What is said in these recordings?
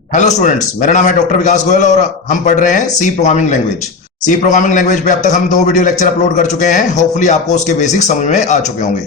Hello students, मेरा नाम है डॉक्टर विकास गोयल और हम पढ़ रहे हैं C programming language. C programming language पे अब तक हम 2 वीडियो लेक्चर अपलोड कर चुके हैं। होपफुली आपको उसके बेसिक समझ में आ चुके होंगे।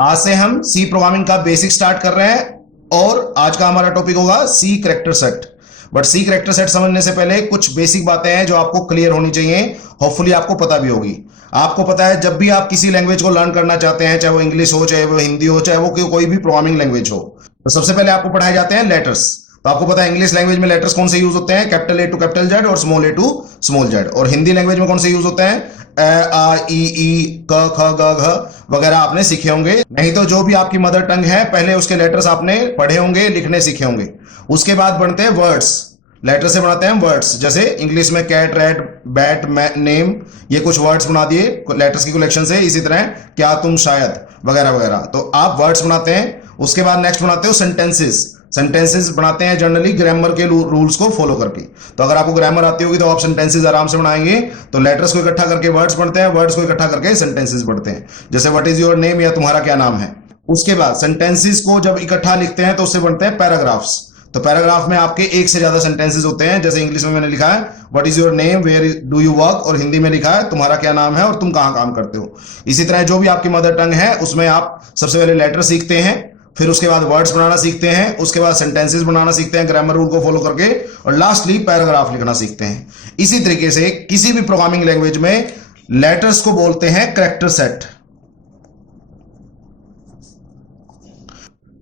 आज से हम सी प्रोग्रामिंग का बेसिक स्टार्ट कर रहे हैं और आज का हमारा टॉपिक होगा C character set. But C character set समझने से पहले कुछ बेसिक बातें हैं जो आपको क्लियर होनी चाहिए। होपफुली आपको पता भी होगी। आपको पता है, जब भी आप किसी लैंग्वेज को लर्न करना चाहते हैं, चाहे वो इंग्लिश हो, चाहे वो हिंदी हो, चाहे वो कोई भी प्रोग्रामिंग लैंग्वेज हो, तो सबसे पहले आपको पढ़ाए जाते हैं लेटर्स। तो आपको पता है इंग्लिश लैंग्वेज में लेटर्स कौन से यूज होते हैं? Capital A to capital Z और small A to small Z. और हिंदी लैंग्वेज में कौन से यूज होते हैं? ए आ ई क ख ग घ वगैरह आपने सीखे होंगे। नहीं तो जो भी आपकी मदर टंग है, पहले उसके लेटर्स आपने पढ़े होंगे, लिखने सीखे होंगे। उसके बाद बनते हैं वर्ड्स। लेटर से बनाते हैं वर्ड्स। जैसे इंग्लिश में कैट, रैट, बैट, नेम, ये कुछ वर्ड्स बना दिए लेटर्स की कलेक्शन से। इसी तरह क्या, तुम, शायद वगैरह वगैरह। तो आप वर्ड्स बनाते हैं। उसके बाद नेक्स्ट बनाते हो सेंटेंसेस। सेंटेंसेस बनाते हैं जनरली ग्रामर के रूल्स को फॉलो करके। तो अगर आपको ग्रामर आती होगी तो आप सेंटेंसेस आराम से बनाएंगे। तो लेटर्स को इकट्ठा करके वर्ड्स बनते हैं, वर्ड्स को इकट्ठा करके सेंटेंसेस बनते हैं। जैसे व्हाट इज योर नेम, या तुम्हारा क्या नाम है। उसके बाद सेंटेंसेस को जब इकट्ठा लिखते हैं तो उससे बनते हैं पैराग्राफ्स। तो पैराग्राफ में आपके एक से ज्यादा सेंटेंसेस होते हैं। जैसे इंग्लिश में मैंने लिखा है what is your name, where do you work, और हिंदी में लिखा है तुम्हारा क्या नाम है और तुम कहां काम करते हो। इसी तरह जो भी आपकी मदर टंग है उसमें आप सबसे पहले लेटर सीखते हैं, फिर उसके बाद वर्ड्स बनाना सीखते हैं, उसके बाद सेंटेंसेस बनाना सीखते हैं ग्रामर रूल को फॉलो करके, और लास्टली पैराग्राफ लिखना सीखते हैं। इसी तरीके से किसी भी प्रोग्रामिंग लैंग्वेज में लेटर्स को बोलते हैं कैरेक्टर सेट।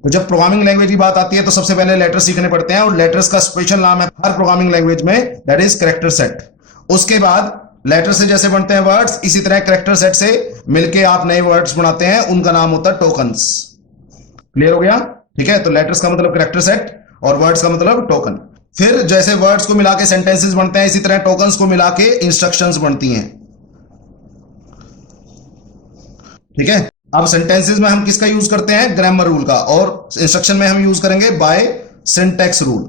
तो जब प्रोग्रामिंग लैंग्वेज की बात आती है तो सबसे पहले लेटर सीखने पड़ते हैं, और लेटर्स का स्पेशल नाम है हर प्रोग्रामिंग लैंग्वेज में, दैट इज कैरेक्टर सेट। उसके बाद लेटर से जैसे बनते हैं वर्ड्स, इसी तरह कैरेक्टर सेट से मिलके आप नए वर्ड्स बनाते हैं, उनका नाम होता है टोकन्स। क्लियर हो गया? ठीक है। तो लेटर्स का मतलब कैरेक्टर सेट और वर्ड्स का मतलब टोकन। फिर जैसे वर्ड्स को मिला के सेंटेंसेस बनते हैं, इसी तरह टोकन्स को मिला के इंस्ट्रक्शंस बनती हैं। ठीक है। अब सेंटेंसेस में हम किसका यूज करते हैं? ग्रामर रूल का। और इंस्ट्रक्शन में हम यूज करेंगे बाय सिंटैक्स रूल।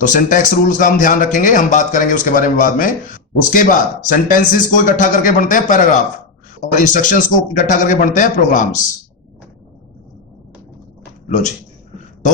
तो सिंटैक्स रूल्स का हम ध्यान रखेंगे, हम बात करेंगे उसके बारे में बाद में। उसके बाद सेंटेंसेस को इकट्ठा करके बनते हैं पैराग्राफ, और इंस्ट्रक्शंस को इकट्ठा करके बनते हैं प्रोग्राम्स। लो जी। तो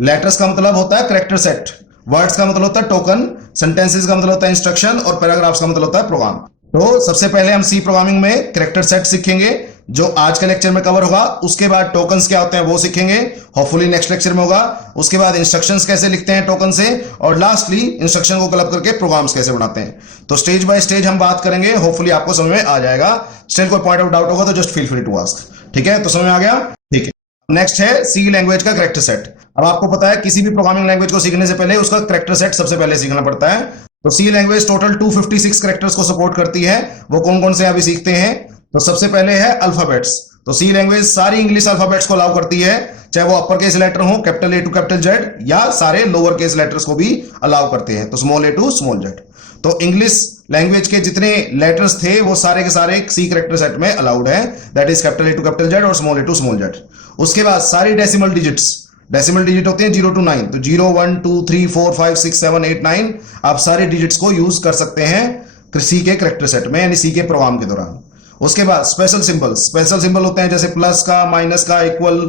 लेटर्स का मतलब होता है कैरेक्टर सेट, वर्ड्स का मतलब होता है टोकन, सेंटेंसेस का मतलब होता है इंस्ट्रक्शन, और पैराग्राफ्स का मतलब होता है प्रोग्राम। तो सबसे पहले हम सी प्रोग्रामिंग में कैरेक्टर सेट सीखेंगे, जो आज के लेक्चर में कवर होगा। उसके बाद टोकन्स क्या होते हैं वो सीखेंगे, होपफुली नेक्स्ट लेक्चर में होगा। उसके बाद इंस्ट्रक्शंस कैसे लिखते हैं टोकन से, और लास्टली इंस्ट्रक्शन को क्लब करके प्रोग्राम्स कैसे बनाते हैं। तो स्टेज बाय स्टेज हम बात करेंगे, होपफुली आपको समझ में आ जाएगा। स्टिल कोई पॉइंट ऑफ डाउट होगा तो just feel free to ask. ठीक है, तो समझ में आ गया? ठीक है। नेक्स्ट है सी लैंग्वेज का कैरेक्टर सेट। अब आपको पता है किसी भी प्रोग्रामिंग लैंग्वेज को सीखने से पहले उसका कैरेक्टर सेट सबसे पहले सीखना पड़ता है। तो सी लैंग्वेज टोटल 256 कैरेक्टर्स को सपोर्ट करती है। वो कौन कौन से अभी सीखते हैं? तो सबसे पहले है अल्फाबेट्स। तो सी लैंग्वेज सारी इंग्लिश अल्फाबेट्स को अलाउ करती है, चाहे वो अपर केस लेटर हो, capital A to capital Z, या सारे लोअर केस लेटर्स को भी अलाउ करते हैं, तो small A to small Z. तो इंग्लिश लैंग्वेज के जितने लेटर्स थे वो सारे के सारे सी कैरेक्टर सेट में अलाउड है, that is capital A to capital Z और small A to small Z. उसके बाद सारी डेसिमल डिजिट्स, डेसिमल डिजिट होते हैं 0 to 9, तो 0 1 2 3 4 5 6 7 8 9, आप सारे डिजिट्स को यूज कर सकते हैं सी के कैरेक्टर सेट में, यानी सी के प्रोग्राम के दौरान। उसके बाद स्पेशल सिंबल, स्पेशल सिंबल होते हैं जैसे प्लस का, माइनस का, equal,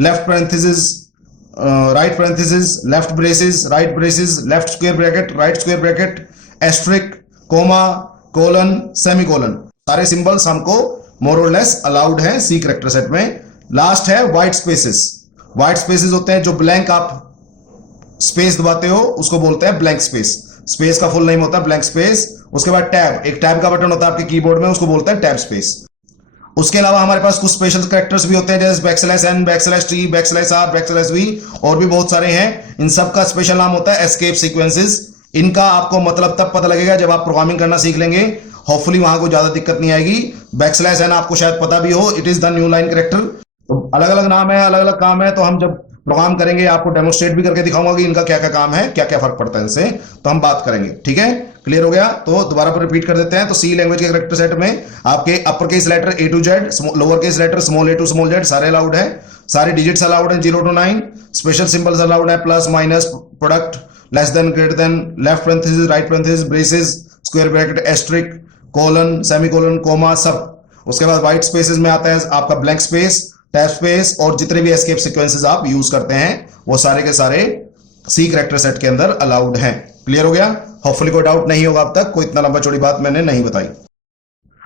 left parenthesis, right parenthesis, left braces, right braces, left square bracket, right square bracket, asterisk, comma, colon, semicolon, सारे सिंबल्स हमको मोर और लेस अलाउड है सी कैरेक्टर सेट में। लास्ट है व्हाइट स्पेसेस। व्हाइट स्पेसेस होते हैं जो blank आप स्पेस दबाते हो उसको बोलते हैं ब्लैंक स्पेस। स्पेस का फुल नेम होता है ब्लैंक स्पेस। उसके बाद टैब, एक टैब का बटन होता है आपके कीबोर्ड में, उसको बोलते हैं टैब स्पेस। उसके अलावा हमारे पास कुछ स्पेशल कैरेक्टर्स भी होते हैं जैसे backslash N, backslash T, backslash are, backslash V, और भी बहुत सारे हैं। इन सब का स्पेशल नाम होता है एस्केप सीक्वेंसेस। इनका आपको मतलब तब पता लगेगा जब आप प्रोग्रामिंग करना सीख लेंगे, होपफुली वहां को ज्यादा दिक्कत नहीं आएगी। बैकस्लैश एन आपको शायद पता भी हो, it is the new line character. तो अलग अलग नाम है, अलग अलग काम है, तो हम जब प्रोग्राम करेंगे आपको डेमोस्ट्रेट भी करके दिखाऊंगा कि इनका क्या क्या काम है, क्या क्या फर्क पड़ता है इनसे, तो हम बात करेंगे। ठीक है, क्लियर हो गया? तो दोबारा पर रिपीट कर देते हैं। तो सी लैंग्वेज के कैरेक्टर सेट में आपके upper case letter A to Z, lower case letter small A to small Z सारे अलाउड है, सारे डिजिट्स अलाउड है 0 to 9, स्पेशल सिंबल्स अलाउड है, plus, minus, product, less than, greater than, left parenthesis, right parenthesis, braces, square bracket, asterisk, colon, semicolon, comma, सब। उसके बाद white spaces में आता है आपका ब्लैंक स्पेस, टैब स्पेस, और जितने भी एस्केप सीक्वेंसेस आप यूज करते हैं वो सारे के सारे सी कैरेक्टर सेट के अंदर अलाउड हैं। क्लियर हो गया? होपफुली कोई डाउट नहीं होगा अब तक, कोई इतना लंबा चौड़ी बात मैंने नहीं बताई।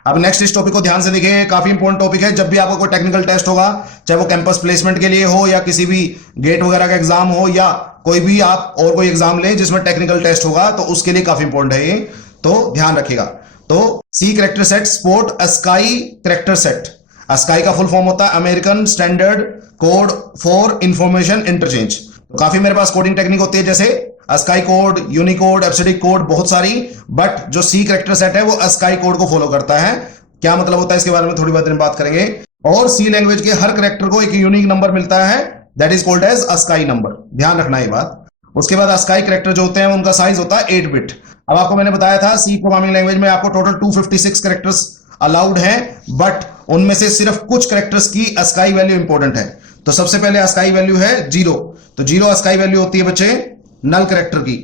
अब नेक्स्ट इस टॉपिक को ध्यान से देखिए, काफी इंपॉर्टेंट टॉपिक है। जब भी आपको कोई टेक्निकल टेस्ट होगा, चाहे वो कैंपस प्लेसमेंट के लिए हो या किसी भी गेट वगैरह का एग्जाम हो या कोई भी आप और कोई एग्जाम ले जिसमें टेक्निकल टेस्ट होगा, तो उसके लिए काफी इंपॉर्टेंट है ये, तो ध्यान रखिएगा। तो सी character set support ASCII character set. ASCII का फुल फॉर्म होता है American standard code for information interchange. तो काफी मेरे पास कोडिंग टेक्निक होती है, जैसे अस्काई कोड, यूनिकोड, एब्सिडिक कोड, बहुत सारी, बट जो सी कैरेक्टर सेट है वो अस्काई कोड को फॉलो करता है। क्या मतलब होता है इसके बारे में थोड़ी बहुत बात करेंगे। और सी लैंग्वेज के हर कैरेक्टर को एक यूनिक नंबर मिलता है, that is called as ASCII number. ध्यान रखना ये बात। उसके बाद अस्काई कैरेक्टर जो होते हैं उनका साइज होता है 8 बिट। अब आपको मैंने बताया था सी प्रोग्रामिंग लैंग्वेज में आपको टोटल 256 कैरेक्टर्स अलाउड हैं, बट उनमें से सिर्फ कुछ कैरेक्टर्स की अस्काई वैल्यू इंपॉर्टेंट है। तो सबसे पहले अस्काई वैल्यू है 0। तो 0 अस्काई वैल्यू होती है बच्चे नल कैरेक्टर की,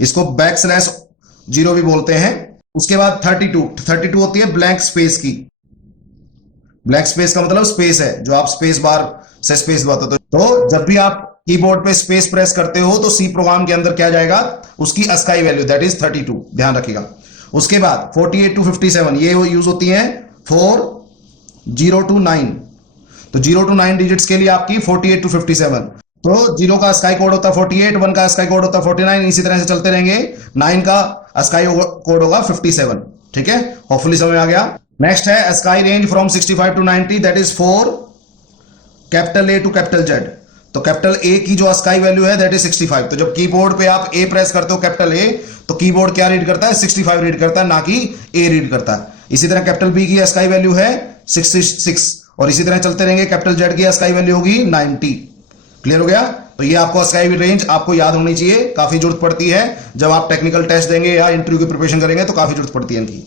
इसको बैक स्लैश 0 भी बोलते हैं। उसके बाद 32 होती है ब्लैंक स्पेस की। ब्लैंक स्पेस का मतलब स्पेस है, जो आप स्पेस बार से स्पेस दबाते हो। तो जब भी आप कीबोर्ड पे स्पेस प्रेस करते हो तो सी प्रोग्राम के अंदर क्या जाएगा, उसकी अस्काई वैल्यू दैट इज 32, ध्यान रखिएगा। उसके बाद 48 to 57 ये यूज होती है फॉर 0 to 9। तो 0 to 9 डिजिट्स के लिए आपकी 48 to 57। तो 0 का स्काई कोड होता है 48, 1 का स्काई कोड होता है 49, इसी तरह से चलते रहेंगे। 9 का स्काई कोड होगा 57। ठीक है, होपफुली समझ आ गया। नेक्स्ट है ASCII range from 65 to 90, that is for capital A to capital Z. तो कैपिटल ए की जो स्काई वैल्यू है दैट इज 65। तो जब कीबोर्ड पे आप ए प्रेस करते हो कैपिटल ए, तो कीबोर्ड क्या रीड करता है, 65 रीड करता है, ना कि ए रीड करता है। इसी तरह कैपिटल बी की स्काई वैल्यू है 66, और इसी तरह चलते रहेंगे। कैपिटल जेड की स्काई वैल्यू होगी 90। क्लियर हो गया? तो ये आपको स्काई रेंज आपको याद होनी चाहिए, काफी जरूरत पड़ती है जब आप टेक्निकल टेस्ट देंगे या इंटरव्यू की प्रिपरेशन करेंगे, तो काफी जरूरत पड़ती है इनकी।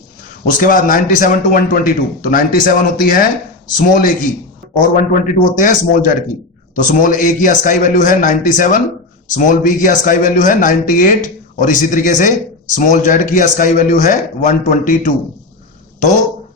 उसके बाद 97 to 122, तो 97 होती है स्मॉल ए की और 122 होते हैं स्मॉल जेड की। तो स्मॉल ए की स्काई वैल्यू है 97, स्मॉल बी की स्काई वैल्यू है 98, और इसी तरीके से स्मॉल जेड की स्काई वैल्यू है 122। तो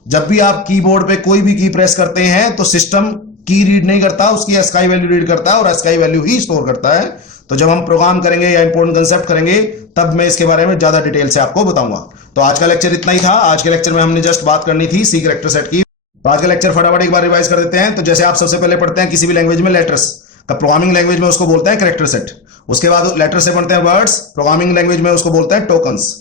जब भी आप कीबोर्ड पे कोई भी की प्रेस करते हैं तो सिस्टम की रीड नहीं करता, उसकी स्काई वैल्यू रीड करता है और स्काई वैल्यू ही स्टोर करता है। तो जब हम प्रोग्राम करेंगे या इंपॉर्टेंट कंसेप्ट करेंगे तब मैं इसके बारे में ज्यादा डिटेल से आपको बताऊंगा। तो आज का लेक्चर इतना ही था। आज के लेक्चर में हमने जस्ट बात करनी थी सी कैरेक्टर सेट की। तो आज का लेक्चर फटाफट एक बार रिवाइज कर देते हैं। तो जैसे आप सबसे पहले पढ़ते हैं किसी भी लैंग्वेज में लेटर्स, का प्रोग्रामिंग लैंग्वेज में उसको बोलते हैं कैरेक्टर सेट। उसके बाद लेटर से बनते हैं वर्ड्स, प्रोग्रामिंग लैंग्वेज में उसको बोलते हैं टोकन्स।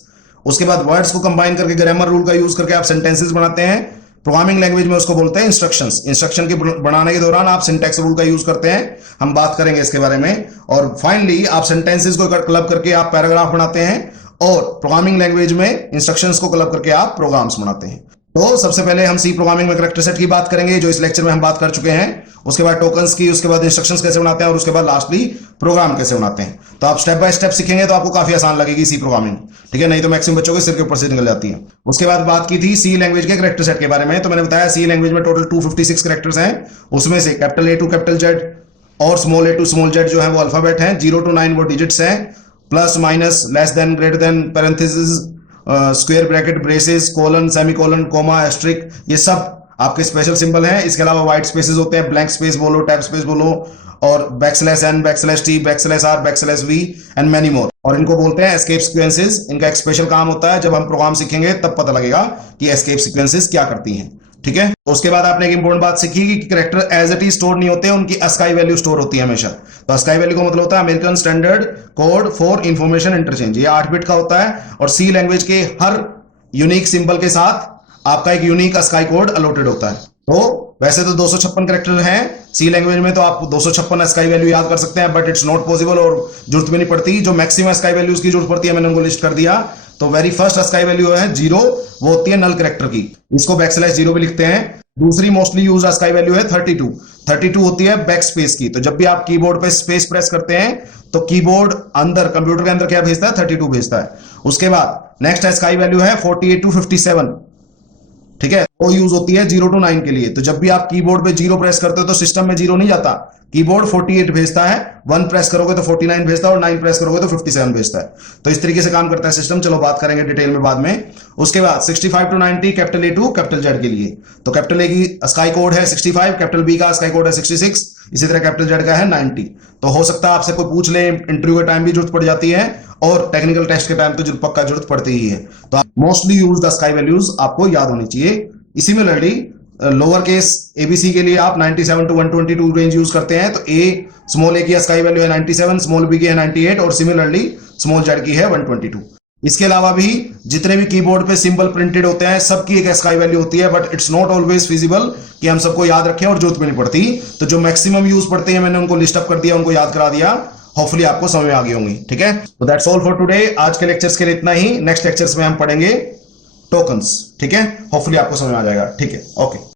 उसके बाद वर्ड्स को कंबाइन करके ग्रामर रूल का यूज करके आप सेंटेंसेस बनाते हैं, प्रोग्रामिंग लैंग्वेज में उसको बोलते हैं इंस्ट्रक्शंस। इंस्ट्रक्शन के बनाने के दौरान आप सिंटैक्स रूल का यूज करते हैं, हम बात करेंगे इसके बारे में। और फाइनली आप सेंटेंसेस को क्लब करके आप पैराग्राफ बनाते हैं, और प्रोग्रामिंग लैंग्वेज में इंस्ट्रक्शंस को क्लब करके आप प्रोग्राम्स बनाते हैं। तो सबसे पहले हम सी प्रोग्रामिंग में कैरेक्टर सेट की बात करेंगे, जो इस लेक्चर में हम बात कर चुके हैं। उसके बाद टोकन्स की, उसके बाद इंस्ट्रक्शंस कैसे बनाते हैं, और उसके बाद लास्टली प्रोग्राम कैसे बनाते हैं। तो आप स्टेप बाय स्टेप सीखेंगे तो आपको काफी आसान लगेगी सी प्रोग्रामिंग। ठीक है, नहीं तो मैक्सिमम बच्चों के सिर के ऊपर से निकल जाती है। उसके बाद बात की थी सी लैंग्वेज के कैरेक्टर सेट के बारे में। तो मैंने बताया सी लैंग्वेज में टोटल 256 कैरेक्टर्स हैं, उसमें से capital A to capital Z और small A to small Z जो है वो अल्फाबेट हैं, 0 to 9 वो डिजिट्स हैं, plus minus less than greater than parenthesis square bracket braces colon semicolon comma asterisk, ये सब आपके स्पेशल सिंबल हैं। इसके अलावा व्हाइट स्पेसेस होते हैं, ब्लैंक स्पेस बोलो, टैब स्पेस बोलो, और backslash N, backslash T, backslash are, backslash v and many more. और इनको बोलते हैं एस्केप सीक्वेंसेस। इनका एक स्पेशल काम होता है, जब हम प्रोग्राम सीखेंगे तब पता लगेगा कि एस्केप सीक्वेंसेस क्या करती हैं। ठीक है, उसके बाद आपने एक इंपॉर्टेंट बात सीखी कि character as it is store नहीं होते, उनकी अस्काई वैल्यू स्टोर होती है हमेशा। तो अस्काई वैल्यू का मतलब होता है American standard code for information interchange. ये 8 बिट का होता है, और सी लैंग्वेज के हर यूनिक सिंबल के साथ आपका एक यूनिक अस्काई कोड अलॉटेड होता है। तो वैसे तो 256 कैरेक्टर हैं सी लैंग्वेज में, तो आप 256 अस्काई वैल्यू याद कर सकते हैं, बट इट्स नॉट पॉसिबल और जरूरत भी नहीं पड़ती। जो मैक्सिमम अस्काई वैल्यूज की जरूरत पड़ती है मैंने उनको लिस्ट कर दिया। तो वेरी फर्स्ट अस्काई वैल्यू है 0, वो होती है नल कैरेक्टर की, इसको बैकस्लैश 0 भी लिखते हैं। दूसरी मोस्टली यूज अस्काई वैल्यू है 32 होती है बैक स्पेस की। तो जब भी आप कीबोर्ड पे स्पेस प्रेस करते हैं तो कीबोर्ड अंदर कंप्यूटर के अंदर क्या भेजता है, 32 भेजता है। उसके बाद नेक्स्ट अस्काई वैल्यू है 48 to 57। ठीक है, वो यूज होती है 0 to 9 के लिए। तो जब भी आप कीबोर्ड पे 0 प्रेस करते हो तो सिस्टम में 0 नहीं जाता, कीबोर्ड 48 भेजता है, 1 प्रेस करोगे तो 49 भेजता है और 9 प्रेस करोगे तो 57 भेजता है। तो इस तरीके से काम करता है सिस्टम। चलो बात करेंगे डिटेल में बाद में। उसके बाद 65 to 90 capital A to capital Z के लिए, तो कैपिटल ए की स्काई कोड है 65, कैपिटल बी का स्काई कोड है 66, इसी तरह कैपिटल जेड का है 90। तो हो सकता है आपसे कोई पूछ ले, इंटरव्यू के टाइम भी जरूरत पड़ जाती है और टेक्निकल टेस्ट के टाइम तो पक्का जरूरत पड़ती ही है। तो आप mostly use the sky values आपको याद होनी चाहिए। इसी में लड़ी लोअर केस एबीसी के लिए आप 97 to 122 रेंज यूज करते हैं, तो ए स्मॉल ए की स्काई वैल्यू है 97, स्मॉल बी की है 98 और सिमिलरली स्मॉल जेड की है 122। इसके अलावा भी जितने भी कीबोर्ड पे सिंबल प्रिंटेड होते हैं सबकी एक स्काई वैल्यू होती है, but it's not always feasible कि हम सबको याद रखें और जरूरत भी नहीं पड़ती। तो जो मैक्सिमम यूज पड़ते हैं मैंने उनको लिस्ट अप कर दिया, उनको याद करा दिया, होपफुली आपको समझ में आ गई होंगी। ठीक है, तो दैट्स ऑल फॉर टुडे। आज के लेक्चर्स के लिए इतना ही। नेक्स्ट लेक्चर्स में हम पढ़ेंगे टोकन्स। ठीक है, होपफुली आपको समझ में आ जाएगा। ठीक है, ओके।